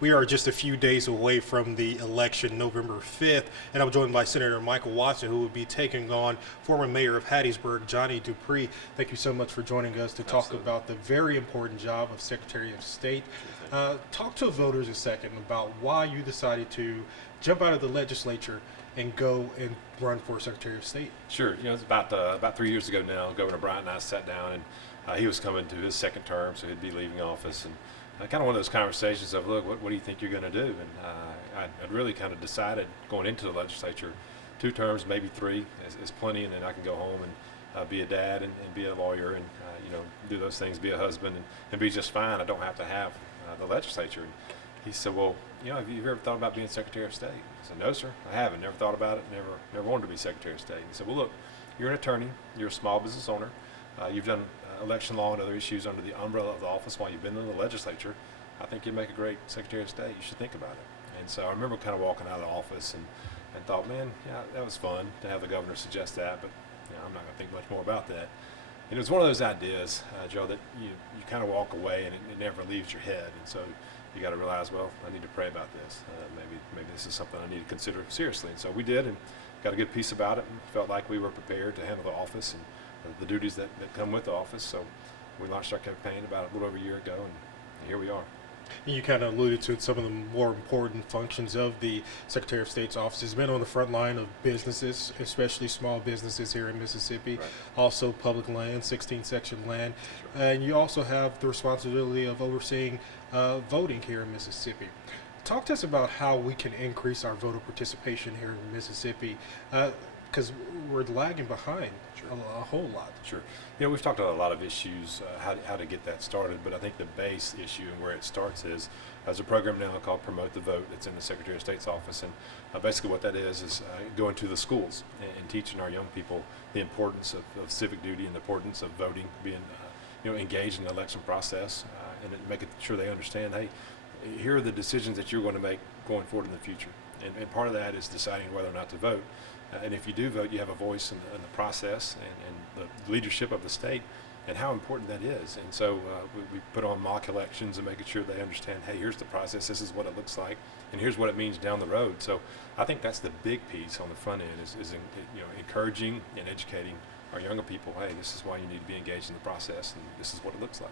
We are just a few days away from the election, November 5th, and I'm joined by Senator Michael Watson, who will be taking on former Mayor of Hattiesburg, Johnny Dupree. Thank you so much for joining us to talk Absolutely. about the very important job of Secretary of State. Sure thing. Talk to voters a second about why you decided to jump out of the legislature and go and run for Secretary of State. Sure. It's about 3 years ago now. Governor Bryant and I sat down, and he was coming to his second term, so he'd be leaving office, and kind of one of those conversations of, look, what do you think you're going to do? And I'd really kind of decided going into the legislature, 2 terms, maybe 3, is plenty, and then I can go home and be a dad and be a lawyer and do those things, be a husband, and be just fine. I don't have to have the legislature. And he said, well, have you ever thought about being Secretary of State? I said, no, sir, I haven't. Never thought about it. Never wanted to be Secretary of State. He said, well, look, you're an attorney. You're a small business owner. You've done election law and other issues under the umbrella of the office while you've been in the legislature. I think you'd make a great Secretary of State. You should think about it. And so I remember kind of walking out of the office and thought, man, yeah, that was fun to have the governor suggest that, but I'm not going to think much more about that. And it was one of those ideas, Joe, that you kind of walk away and it never leaves your head. And so you got to realize, well, I need to pray about this. Maybe this is something I need to consider seriously. And so we did, and got a good piece about it, and felt like we were prepared to handle the office and the duties that come with the office. So we launched our campaign about a little over a year ago, and here we are. You kind of alluded to some of the more important functions of the Secretary of State's office. It's been on the front line of businesses, especially small businesses here in Mississippi, Right. also public land, 16 section land. That's right. And you also have the responsibility of overseeing voting here in Mississippi. Talk to us about how we can increase our voter participation here in Mississippi, because we're lagging behind Sure. a whole lot. Sure. We've talked about a lot of issues, how to get that started, but I think the base issue and where it starts is there's a program now called Promote the Vote. It's in the Secretary of State's office, and basically what that is going to the schools and teaching our young people the importance of civic duty and the importance of voting, being engaged in the election process, and making sure they understand, hey, here are the decisions that you're going to make going forward in the future. And part of that is deciding whether or not to vote. And if you do vote, you have a voice in the process and the leadership of the state and how important that is. And so we put on mock elections and making sure they understand, hey, here's the process, this is what it looks like, and here's what it means down the road. So I think that's the big piece on the front end is encouraging and educating our younger people, hey, this is why you need to be engaged in the process, and this is what it looks like.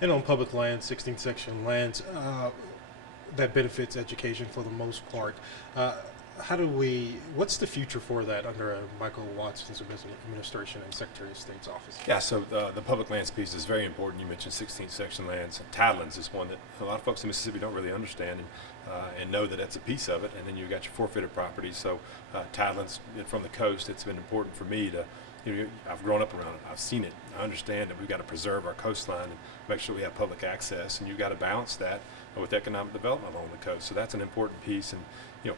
And on public land, 16 section lands, that benefits education for the most part. What's the future for that under Michael Watson's administration and Secretary of State's office? Yeah, so the public lands piece is very important. You mentioned 16th section lands. Tidelands is one that a lot of folks in Mississippi don't really understand and know that that's a piece of it. And then you've got your forfeited properties. So tidelands from the coast, it's been important for me to, I've grown up around it. I've seen it. I understand that we've got to preserve our coastline and make sure we have public access. And you've got to balance that with economic development along the coast. So that's an important piece. And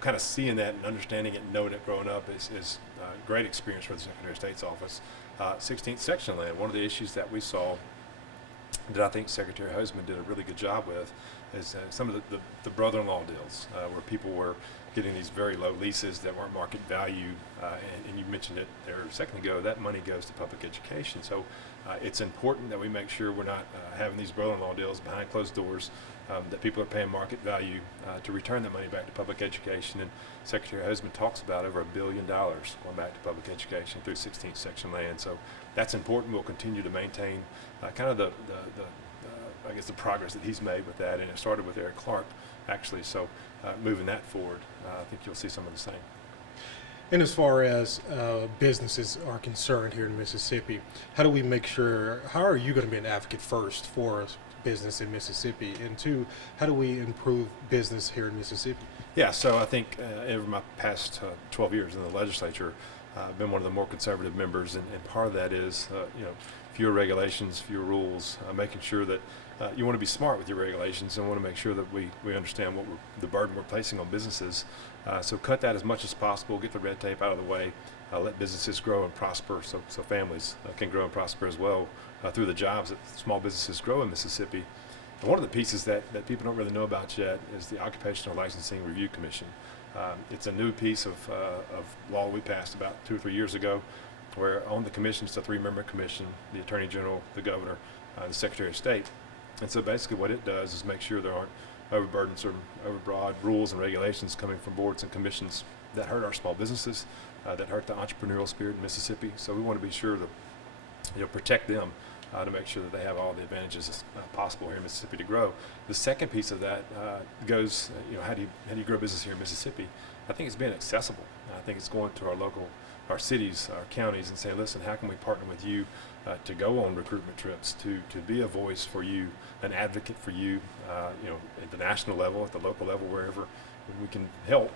kind of seeing that and understanding it and knowing it growing up is a great experience for the Secretary of State's office. 16th section land, one of the issues that we saw that I think Secretary Hoseman did a really good job with is some of the brother-in-law deals where people were getting these very low leases that weren't market value, and you mentioned it there a second ago, that money goes to public education. So it's important that we make sure we're not having these brother-in-law deals behind closed doors, that people are paying market value to return that money back to public education. And Secretary Hoseman talks about over $1 billion going back to public education through 16th section land. So that's important. We'll continue to maintain kind of the progress that he's made with that. And it started with Eric Clark, actually. So moving that forward, I think you'll see some of the same. And as far as businesses are concerned here in Mississippi, how are you going to be an advocate first for business in Mississippi? And two, how do we improve business here in Mississippi? Yeah, so I think over my past 12 years in the legislature, I've been one of the more conservative members, and part of that is fewer regulations, fewer rules, making sure that you want to be smart with your regulations and want to make sure that we understand what the burden we're placing on businesses. So cut that as much as possible, get the red tape out of the way, let businesses grow and prosper so families can grow and prosper as well through the jobs that small businesses grow in Mississippi. And one of the pieces that people don't really know about yet is the Occupational Licensing Review Commission. It's a new piece of law we passed about 2 or 3 years ago, where on the commission, it's a 3-member commission, the Attorney General, the Governor, the Secretary of State. And so basically what it does is make sure there aren't overburdensome, overbroad rules and regulations coming from boards and commissions that hurt our small businesses, that hurt the entrepreneurial spirit in Mississippi. So we want to be sure to protect them, to make sure that they have all the advantages possible here in Mississippi to grow. The second piece of that goes, how do you grow business here in Mississippi? I think it's being accessible. I think it's going to our cities, our counties, and saying, listen, how can we partner with you to go on recruitment trips, to be a voice for you, an advocate for you, at the national level, at the local level, wherever we can help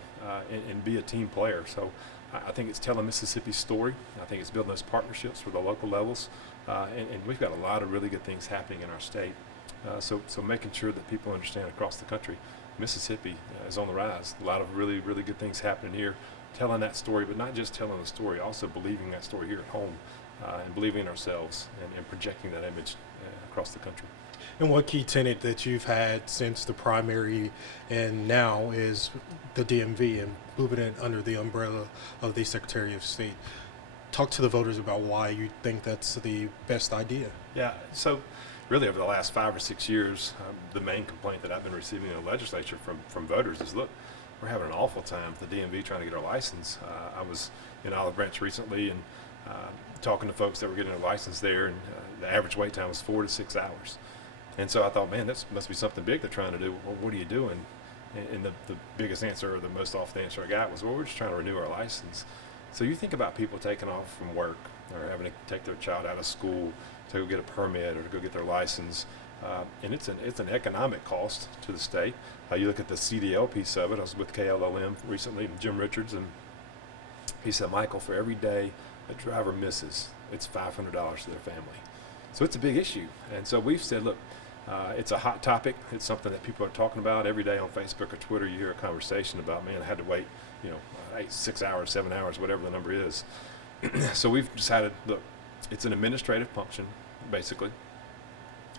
and be a team player. So I think it's telling Mississippi's story. I think it's building those partnerships for the local levels, and we've got a lot of really good things happening in our state. So making sure that people understand across the country, Mississippi is on the rise. A lot of really, really good things happening here, telling that story, but not just telling the story, also believing that story here at home, and believing in ourselves and projecting that image across the country. And what key tenet that you've had since the primary and now is the DMV and moving it under the umbrella of the Secretary of State? Talk to the voters about why you think that's the best idea. Yeah, so really over the last 5 or 6 years, the main complaint that I've been receiving in the legislature from voters is, look, we're having an awful time with the DMV trying to get our license. I was in Olive Branch recently and talking to folks that were getting a license there, and the average wait time was 4 to 6 hours. And so I thought, man, this must be something big they're trying to do. Well, what are you doing? And the biggest answer, or the most often answer I got was, well, we're just trying to renew our license. So you think about people taking off from work or having to take their child out of school to go get a permit or to go get their license, and it's an economic cost to the state. You look at the CDL piece of it. I was with KLLM recently, Jim Richards, and he said, Michael, for every day a driver misses, it's $500 to their family. So it's a big issue. And so we've said, look, it's a hot topic. It's something that people are talking about every day on Facebook or Twitter. You hear a conversation about, man, I had to wait, 6 hours, 7 hours, whatever the number is. So we've decided, look, it's an administrative function, basically,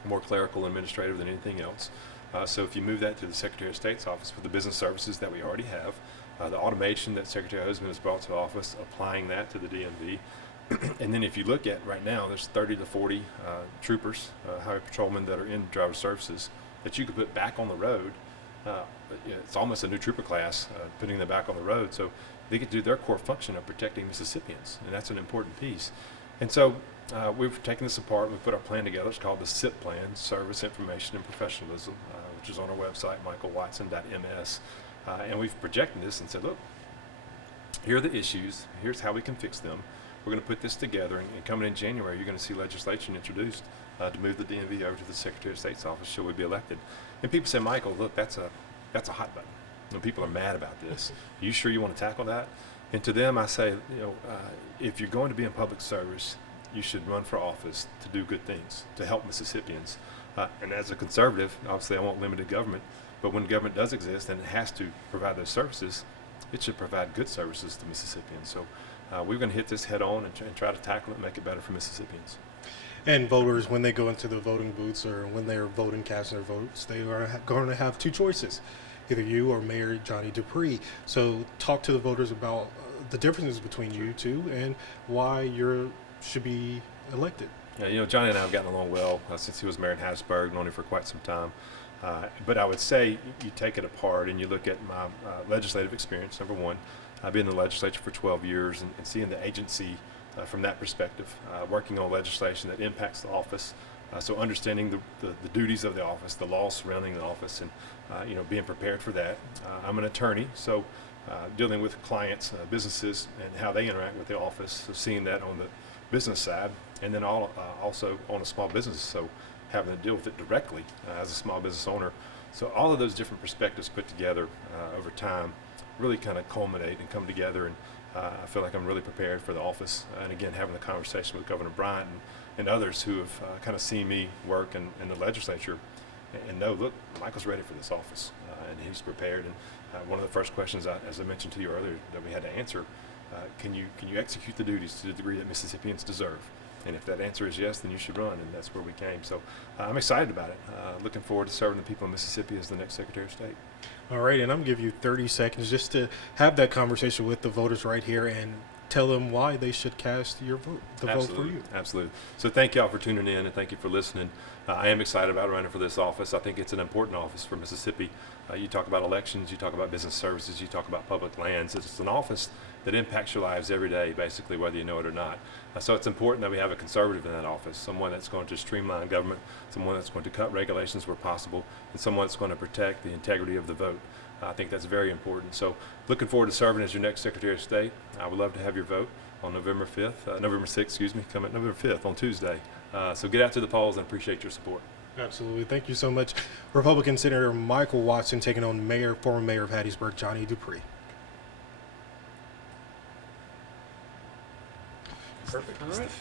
more clerical administrative than anything else. So if you move that to the Secretary of State's office with the business services that we already have, the automation that Secretary Husband has brought to office, applying that to the DMV, and then if you look at right now, there's 30 to 40 troopers, highway patrolmen that are in driver services that you could put back on the road. It's almost a new trooper class, putting them back on the road, so they get to do their core function of protecting Mississippians, and that's an important piece. And so we've taken this apart and we put our plan together. It's called the SIP plan, Service, Information, and Professionalism, which is on our website, michaelwatson.ms. And we've projected this and said, look, here are the issues. Here's how we can fix them. We're going to put this together, and coming in January, you're going to see legislation introduced to move the DMV over to the Secretary of State's office should we be elected. And people say, Michael, look, that's a hot button. And people are mad about this. Are you sure you want to tackle that? And to them, I say, if you're going to be in public service, you should run for office to do good things, to help Mississippians. And as a conservative, obviously I want limited government, but when government does exist and it has to provide those services, it should provide good services to Mississippians. So we're going to hit this head on and try to tackle it and make it better for Mississippians. And voters, when they go into the voting booths or when they're voting, casting their votes, they are going to have two choices, either you or Mayor Johnny Dupree. So talk to the voters about the differences between you two and why you should be elected. Yeah, Johnny and I have gotten along well since he was mayor in Hattiesburg, known him for quite some time. But I would say you take it apart and you look at my legislative experience, number one. I've been in the legislature for 12 years and seeing the agency from that perspective, working on legislation that impacts the office. So understanding the duties of the office, the laws surrounding the office, and being prepared for that. I'm an attorney, so dealing with clients, businesses, and how they interact with the office. So seeing that on the business side, and then also on a small business, so having to deal with it directly as a small business owner. So all of those different perspectives put together over time really kind of culminate and come together, and I feel like I'm really prepared for the office. And again, having the conversation with Governor Bryant and others who have kind of seen me work in the legislature and know, look, Michael's ready for this office, and he's prepared. And one of the first questions, as I mentioned to you earlier, that we had to answer, can you execute the duties to the degree that Mississippians deserve? And if that answer is yes, then you should run, and that's where we came. So I'm excited about it. Looking forward to serving the people of Mississippi as the next Secretary of State. All right, and I'm going to give you 30 seconds just to have that conversation with the voters right here and tell them why they should cast your vote, vote for you. Absolutely. So thank y'all for tuning in, and thank you for listening. I am excited about running for this office. I think it's an important office for Mississippi. You talk about elections, you talk about business services, you talk about public lands. It's an office that impacts your lives every day, basically, whether you know it or not. So it's important that we have a conservative in that office, someone that's going to streamline government, someone that's going to cut regulations where possible, and someone that's going to protect the integrity of the vote. I think that's very important. So looking forward to serving as your next Secretary of State. I would love to have your vote on November 6th, excuse me, coming November 5th on Tuesday. So get out to the polls and appreciate your support. Absolutely. Thank you so much. Republican Senator Michael Watson taking on former Mayor of Hattiesburg, Johnny Dupree. Perfect. All right.